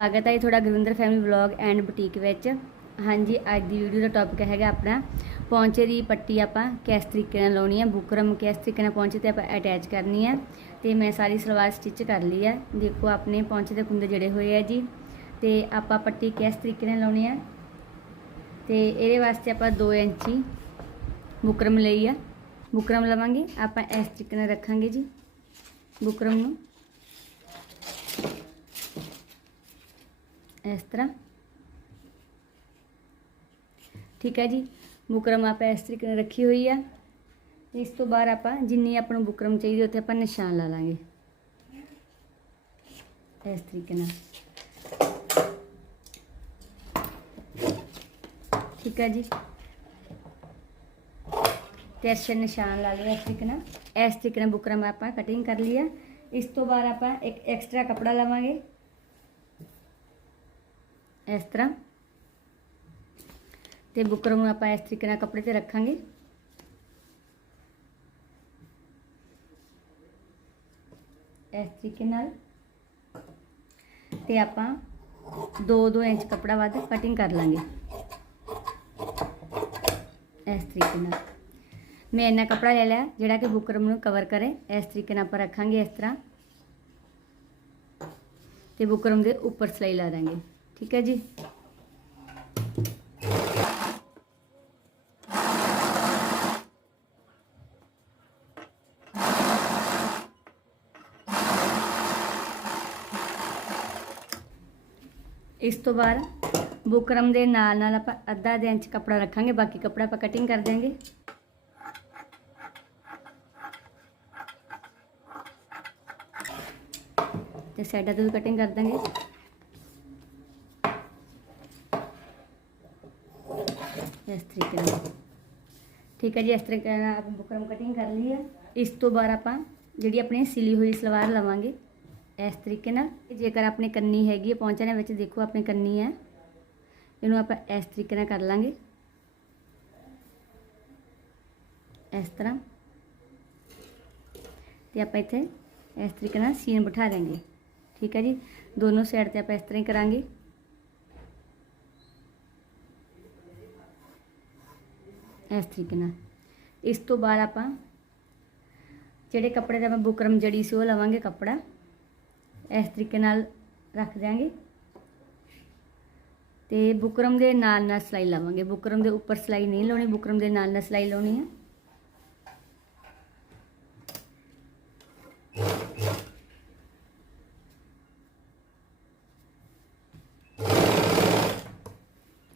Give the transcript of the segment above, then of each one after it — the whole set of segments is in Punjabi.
ਸਵਾਗਤ ਹੈ ਜੀ ਤੁਹਾਡਾ Gurvinder family vlog and boutique ਵਿੱਚ। ਹਾਂਜੀ, ਅੱਜ ਦੀ ਵੀਡੀਓ ਦਾ ਟੌਪਿਕ ਹੈਗਾ ਆਪਣਾ, ਪੌਂਚੇ ਦੀ ਪੱਟੀ ਆਪਾਂ ਕਿਸ ਤਰੀਕੇ ਨਾਲ ਲਾਉਣੀ ਹੈ ਬੁਕਰਮ ਕਿਸ ਤਰੀਕੇ ਨਾਲ ਪੌਂਚੇ ਤੇ ਆਪਾਂ ਅਟੈਚ ਕਰਨੀ ਹੈ ਤੇ ਮੈਂ ਸਾਰੀ ਸਲਵਾਰ ਸਟਿਚ ਕਰ ਲਈ ਹੈ ਦੇਖੋ ਆਪਣੇ ਪੌਂਚੇ ਦੇ ਕੁੰਦੇ ਜੜੇ ਹੋਏ ਆ ਜੀ, ਤੇ ਆਪਾਂ ਪੱਟੀ ਕਿਸ ਤਰੀਕੇ ਨਾਲ ਲਾਉਣੀ ਹੈ ਤੇ ਇਹਦੇ ਵਾਸਤੇ ਆਪਾਂ 2 ਇੰਚੀ ਬੁਕਰਮ ਲਈ ਆ। ਬੁਕਰਮ ਲਵਾਂਗੇ, ਆਪਾਂ ਇਸ ਤਰੀਕੇ ਨਾਲ ਰੱਖਾਂਗੇ ਜੀ, ਬੁਕਰਮ ਨੂੰ। ਇਸ ਤਰ੍ਹਾਂ। ਠੀਕ ਹੈ ਜੀ, ਬੁਕਰਮ ਆਪਾਂ ਇਸ ਤਰੀਕੇ ਨਾਲ ਰੱਖੀ ਹੋਈ ਆ। ਇਸ ਤੋਂ ਬਾਅਦ ਆਪਾਂ ਜਿੰਨੀ ਆਪਾਂ ਨੂੰ ਬੁਕਰਮ ਚਾਹੀਦੀ ਉੱਥੇ ਆਪਾਂ ਨਿਸ਼ਾਨ ਲਾ ਲਾਂਗੇ। ਇਸ ਤਰੀਕੇ ਨਾਲ। ਠੀਕ ਹੈ ਜੀ। ਤਿਰਛੇ ਨਿਸ਼ਾਨ ਲਾ ਲਿਆ ਇਸ ਤਰੀਕੇ ਨਾਲ। ਇਸ ਤਰੀਕੇ ਨਾਲ ਬੁਕਰਮ ਆਪਾਂ ਕਟਿੰਗ ਕਰ ਲਈ ਆ। ਇਸ ਤੋਂ ਬਾਅਦ ਆਪਾਂ ਇੱਕ ਐਕਸਟਰਾ ਕਪੜਾ ਲਵਾਂਗੇ। ਇਸ ਤਰ੍ਹਾਂ। ਤੇ ਬੁਕਰਮ ਨੂੰ ਆਪਾਂ ਇਸ ਤਰੀਕੇ ਨਾਲ ਕੱਪੜੇ ਤੇ ਰੱਖਾਂਗੇ। ਇਸ ਤਰੀਕੇ ਨਾਲ। ਤੇ ਆਪਾਂ 2-2 ਇੰਚ ਕੱਪੜਾ ਵੱਧ ਕਟਿੰਗ ਕਰ ਲਾਂਗੇ। ਇਸ ਤਰੀਕੇ ਨਾਲ। ਮੈਂ ਇੰਨਾ ਕੱਪੜਾ ਲੈ ਲਿਆ, ਜਿਹੜਾ ਕਿ ਬੁਕਰਮ ਨੂੰ ਕਵਰ ਕਰੇ। ਇਸ ਤਰੀਕੇ ਨਾਲ ਆਪਾਂ ਰੱਖਾਂਗੇ ਇਸ ਤਰ੍ਹਾਂ। ਤੇ ਬੁਕਰਮ ਦੇ ਉੱਪਰ ਸਲਾਈ ਲਾ ਦਾਂਗੇ। ਠੀਕ ਹੈ ਜੀ ਇਸ ਤੋਂ ਬਾਅਦ ਬੁਕਰਮ ਦੇ ਨਾਲ ਨਾਲ ਆਪਾਂ ਅੱਧਾ ਅੱਧਾ ਇੰਚ ਕੱਪੜਾ ਰੱਖਾਂਗੇ ਬਾਕੀ ਕੱਪੜਾ ਆਪਾਂ ਕਟਿੰਗ ਕਰ ਦਿਆਂਗੇ ਤੇ ਸਾਈਡਾਂ ਤੋਂ ਵੀ ਕਟਿੰਗ ਕਰ ਦਾਂਗੇ ਇਸ ਤਰੀਕੇ ਨਾਲ ਠੀਕ ਹੈ ਜੀ ਇਸ ਤਰੀਕੇ ਨਾਲ ਆਪਾਂ ਬੁਕਰਮ ਕਟਿੰਗ ਕਰ ਲਈ ਹੈ ਇਸ ਤੋਂ ਬਾਅਦ ਆਪਾਂ ਜਿਹੜੀ ਆਪਣੀ ਸਿਲੀ ਹੋਈ ਸਲਵਾਰ ਲਵਾਂਗੇ ਇਸ ਤਰੀਕੇ ਨਾਲ ਜੇਕਰ ਆਪਣੀ ਕੰਨੀ ਹੈਗੀ ਹੈ ਪਹੁੰਚਣੇ ਵਿੱਚ ਦੇਖੋ ਆਪਣੀ ਕੰਨੀ ਹੈ ਇਹਨੂੰ ਆਪਾਂ ਇਸ ਤਰੀਕੇ ਨਾਲ ਕਰ ਲਾਂਗੇ ਇਸ ਤਰ੍ਹਾਂ ਤੇ ਆਪਾਂ ਇੱਥੇ ਇਸ ਤਰੀਕੇ ਨਾਲ ਸੀਨ ਬਿਠਾ ਦੇਂਗੇ ਠੀਕ ਹੈ ਜੀ ਦੋਨੋਂ ਸਾਈਡ ਤੇ ਆਪਾਂ ਇਸ ਤਰ੍ਹਾਂ ਹੀ ਕਰਾਂਗੇ ਇਸ ਤਰੀਕੇ ਨਾਲ। ਇਸ ਤੋਂ ਬਾਅਦ ਆਪਾਂ ਜਿਹੜੇ ਕੱਪੜੇ ਦਾ ਆਪਾਂ ਬੁਕਰਮ ਜੜੀ ਸੀ ਉਹ ਲਵਾਂਗੇ ਕੱਪੜਾ। ਇਸ ਤਰੀਕੇ ਨਾਲ ਰੱਖ ਦਿਆਂਗੇ। ਤੇ ਬੁਕਰਮ ਦੇ ਨਾਲ ਨਾਲ ਸਲਾਈ ਲਾਵਾਂਗੇ। ਬੁਕਰਮ ਦੇ ਉੱਪਰ ਸਲਾਈ ਨਹੀਂ ਲਾਉਣੀ ਬੁਕਰਮ ਦੇ ਨਾਲ ਨਾਲ ਸਲਾਈ ਲਾਉਣੀ ਹੈ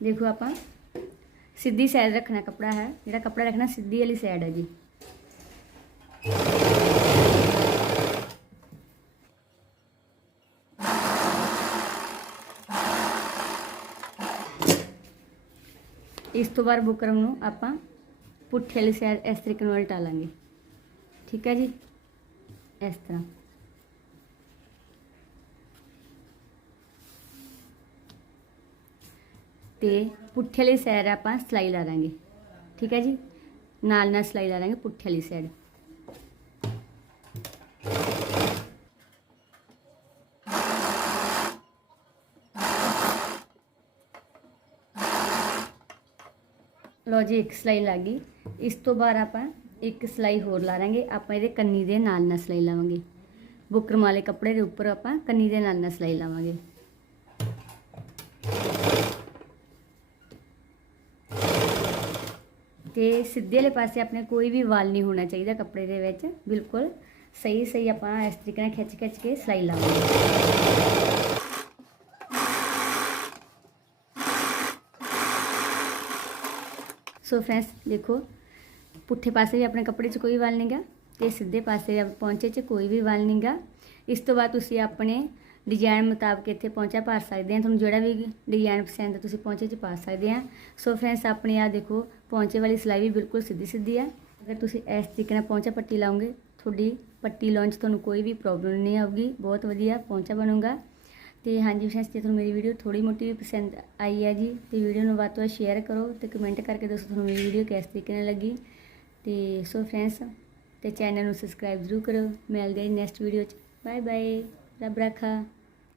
ਦੇਖੋ ਆਪਾਂ ਸਿੱਧੀ ਸਾਈਡ ਰੱਖਣਾ ਕੱਪੜਾ ਹੈ। ਜਿਹੜਾ ਕੱਪੜਾ ਰੱਖਣਾ ਸਿੱਧੀ ਵਾਲੀ ਸਾਈਡ ਹੈ ਜੀ। ਇਸ ਤੋਂ ਬਾਅਦ ਬੁਕਰਮ ਨੂੰ ਆਪਾਂ ਪੁੱਠੇ ਵਾਲੀ ਸਾਈਡ ਇਸ ਤਰੀਕੇ ਨਾਲ ਉਲਟਾ ਲਾਂਗੇ। ਠੀਕ ਹੈ ਜੀ? ਇਸ ਤਰ੍ਹਾਂ। ਤੇ ਪੁੱਠੇ ਵਾਲੀ ਸਾਈਡ ਆਪਾਂ ਸਲਾਈ ਲਾ ਦਾਂਗੇ। ਠੀਕ ਹੈ ਜੀ? ਨਾਲ ਨਾਲ ਸਲਾਈ ਲਾ ਦਾਂਗੇ ਪੁੱਠੇ ਵਾਲੀ ਸਾਈਡ ਲੋ ਜੀ, ਇੱਕ ਸਲਾਈ ਲੱਗ ਗਈ। ਇਸ ਤੋਂ ਬਾਅਦ ਆਪਾਂ ਇੱਕ ਸਲਾਈ ਹੋਰ ਲਾ ਦਾਂਗੇ। ਆਪਾਂ ਇਹਦੇ ਕੰਨੀ ਦੇ ਨਾਲ ਨਾਲ ਸਲਾਈ ਲਾਵਾਂਗੇ। ਬੁਕਰਮ ਵਾਲੇ ਕੱਪੜੇ ਦੇ ਉੱਪਰ ਆਪਾਂ ਕੰਨੀ ਦੇ ਨਾਲ ਨਾਲ ਸਲਾਈ ਲਾਵਾਂਗੇ। ਤੇ ਸਿੱਧੇ ਵਾਲੇ ਪਾਸੇ ਆਪਣੇ ਕੋਈ ਵੀ ਵਾਲ ਨਹੀਂ ਹੋਣਾ ਚਾਹੀਦਾ ਕੱਪੜੇ ਦੇ ਵਿੱਚ। ਬਿਲਕੁਲ ਸਹੀ ਸਹੀ ਆਪਾਂ ਇਸ ਤਰੀਕੇ ਨਾਲ ਖਿੱਚ ਖਿੱਚ ਕੇ ਸਿਲਾਈ ਲਾਵਾਂਗੇ। ਸੋ ਫਰੈਂਡਸ, ਦੇਖੋ, ਪੁੱਠੇ ਪਾਸੇ ਵੀ ਆਪਣੇ ਕੱਪੜੇ 'ਚ ਕੋਈ ਵਾਲ ਨਹੀਂਗਾ ਤੇ ਸਿੱਧੇ ਪਾਸੇ ਪਹੁੰਚੇ 'ਚ ਕੋਈ ਵੀ ਵਾਲ ਨਹੀਂਗਾ ਇਸ ਤੋਂ ਬਾਅਦ ਤੁਸੀਂ ਆਪਣੇ ਡਿਜ਼ਾਈਨ ਮੁਤਾਬਕ ਇੱਥੇ ਪਹੁੰਚਾ ਪਾ ਸਕਦੇ ਆ ਤੁਹਾਨੂੰ ਜਿਹੜਾ ਵੀ ਡਿਜ਼ਾਈਨ ਪਸੰਦ ਹੈ ਤੁਸੀਂ ਪਹੁੰਚੇ 'ਚ ਪਾ ਸਕਦੇ ਆ ਸੋ ਫਰੈਂਡਸ ਆਪਣੇ ਆ ਦੇਖੋ, ਪਹੁੰਚੇ ਵਾਲੀ ਸਿਲਾਈ ਵੀ ਬਿਲਕੁਲ ਸਿੱਧੀ ਸਿੱਧੀ ਆ। ਅਗਰ ਤੁਸੀਂ ਇਸ ਤਰੀਕੇ ਨਾਲ ਪਹੁੰਚਾ ਪੱਟੀ ਲਾਉਂਗੇ ਤੁਹਾਡੀ ਪੱਟੀ ਲਾਉਣ 'ਚ ਤੁਹਾਨੂੰ ਕੋਈ ਵੀ ਪ੍ਰੋਬਲਮ ਨਹੀਂ ਆਊਗੀ। ਬਹੁਤ ਵਧੀਆ ਪਹੁੰਚਾ ਬਣੂਗਾ। ਤੇ ਹਾਂਜੀ ਫਰੈਂਡਸ ਜੇ ਤੁਹਾਨੂੰ ਮੇਰੀ ਵੀਡੀਓ ਥੋੜੀ ਮੋਟੀ ਵੀ ਪਸੰਦ ਆਈ ਹੈ ਜੀ, ਤੇ ਵੀਡੀਓ ਨੂੰ ਵੱਧ ਤੋਂ ਵੱਧ ਸ਼ੇਅਰ ਕਰੋ ਤੇ ਕਮੈਂਟ ਕਰਕੇ ਦੱਸੋ ਤੁਹਾਨੂੰ ਮੇਰੀ ਵੀਡੀਓ ਕਿਸ ਤਰੀਕੇ ਨਾਲ ਲੱਗੀ। ਤੇ ਸੋ ਫਰੈਂਡਸ ਤੇ ਚੈਨਲ ਨੂੰ ਸਬਸਕ੍ਰਾਈਬ ਜ਼ਰੂਰ ਕਰੋ। ਮਿਲਦੇ ਹਾਂ ਨੈਕਸਟ ਵੀਡੀਓ 'ਚ। ਬਾਏ ਬਾਏ ਰੱਬ ਰੱਖਾ।